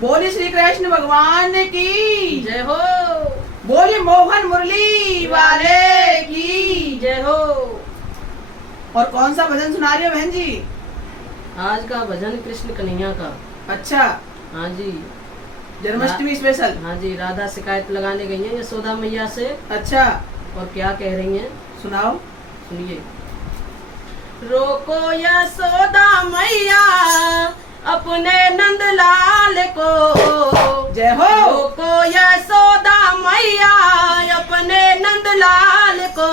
बोली श्री कृष्ण भगवान की जय हो। बोली मोहन मुरली वाले की जय हो। और कौन सा भजन सुना रही हो बहन जी? आज का भजन कृष्ण कन्हैया का। अच्छा, हाँ जी, जन्माष्टमी स्पेशल। हाँ जी, राधा शिकायत लगाने गई है यशोदा मैया से। अच्छा, और क्या कह रही हैं सुनाओ। सुनिए। रोको यशोदा मैया अपने नंदलाल को, जय हो। रोको यशोदा मैया अपने नंदलाल को,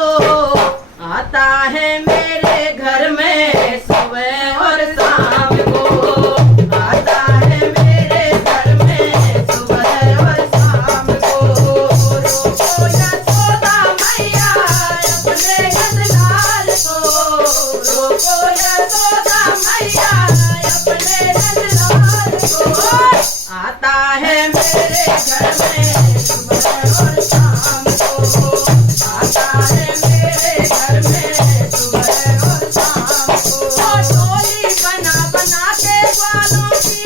आता है मेरे घर में सुबह और शाम को, आता है मेरे घर में सुबह और शाम को। रोको यशोदा मैया अपने नंदलाल को, रोको यशोदा मैया अपने नंदलाल को, आता है मेरे घर में सुबह और शाम को, आता है मेरे घर में सुबह और शाम को। टोली बना बना के ग्वालों की,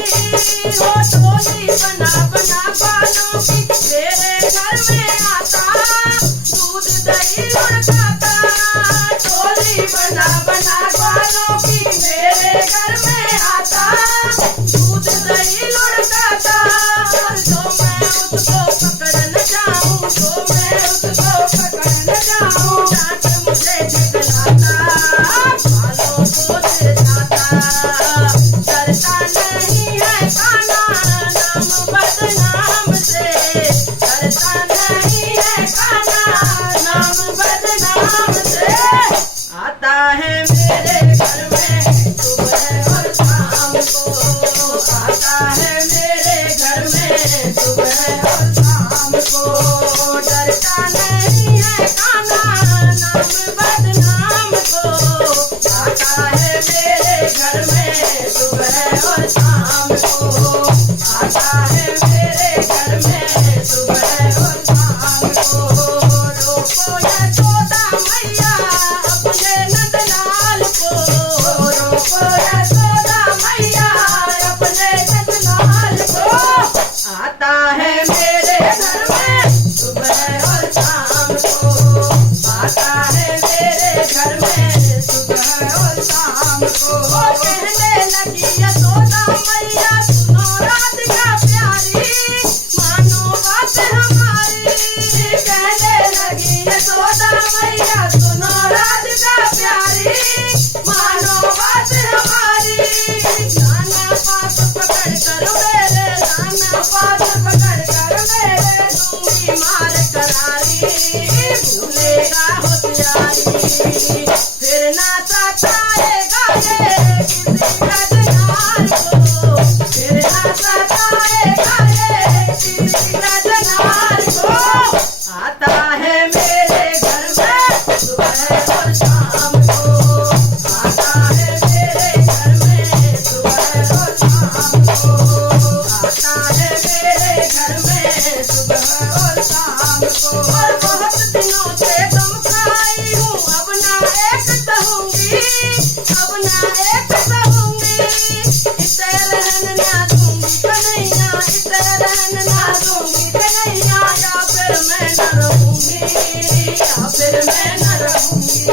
टोली बना बना ग्वालों की, मेरे घर में आता दूध दही लुढ़काता। टोली बना बना ग्वालों की, मेरे घर में आता दूध दही लुढ़काता। तो मैं उसको पकड़न जाऊं, तो मैं उसको पकड़न जाऊं, डांट मुझे झगड़ाता, बालों को सिरजाता, डरता नहीं है कान्हा नाम बदनाम से, डरता नहीं है कान्हा नाम बदनाम से, आता है मेरे घर में सुबह और शाम को, आता है मेरे घर में सुबह और शाम को, डरता नहीं है कान्हा नाम बदनाम को, आता है मेरे घर में सुबह और शाम को, आता है मेरे घर में सुबह और शाम को। रोको यशोदा मैया अपने नंदलाल को, रोको यशोदा मैया अपने नंदलाल को, आता है मेरे घर में सुबह और शाम को, आता है मेरे घर में सुबह और शाम को। कहने लगी यशोदा मैया सुनो राधिका प्यारी, मानो बात हमारी। कहने लगी यशोदा मैया सुनो राधिका प्यारी, मानो बात हमारी। नाना पास पकड़ कर मेरे, नाना पास पकड़ कर मेरे, दूंगी मार करारी, भूलेगा होशियारी, फिर ना सताएगा ये किसी रजनार को, फिर ना सताएगा ये किसी रजनार को, आता है मेरे घर में सुबह और शाम को, आता है मेरे घर में सुबह और शाम को, आता है मेरे घर में सुबह और शाम को। और बहुत दिनों से गम खाई हूँ, अब ना एक सहूंगी, अब ना एक सहूंगी, इसे रहन ना दूंगी कन्हैया, इसे रहन ना दूंगी कन्हैया, या फिर मैं न रहूंगी, या फिर मैं न रहूंगी।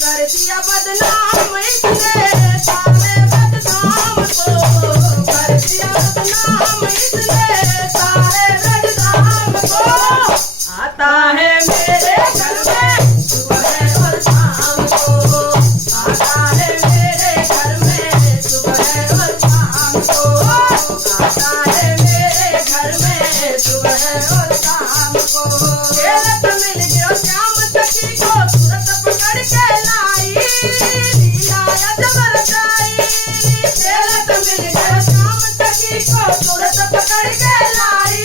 कर दिया बदनाम इसने सारे बदनाम को, कर दिया बदनाम इसने सारे बदनाम को, आता है मेरे घर में सुबह और शाम को, आता है मेरे घर में सुबह और शाम को, आता है मेरे घर में सुबह और शाम को। खेलत मिल गयो श्याम सखी को, तुरंत पकड़ के लाई, लीला अजब रचाई। खेलत मिल गयो श्याम सखी को, तुरंत पकड़ के लाई,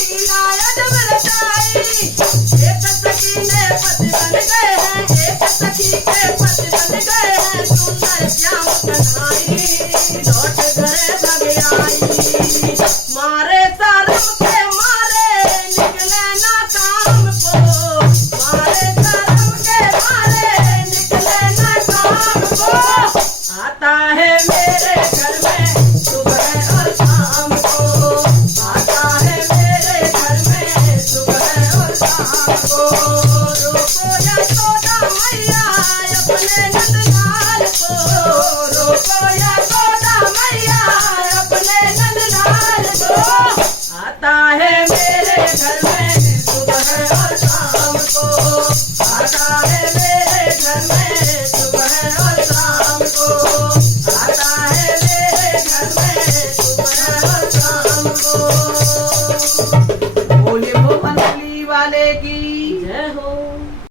लीला अजब रचाई। एक सखी ने पति बन गए हैं, एक सखी के पति बन गए हैं, सुंदर श्याम कन्हाई, लौट घरे भग आई। मारे शर्म के मारे निकले ना काम को, मारे शर्म के मारे निकले ना काम को, आता है मेरे घर में सुबह और शाम मेरे घर में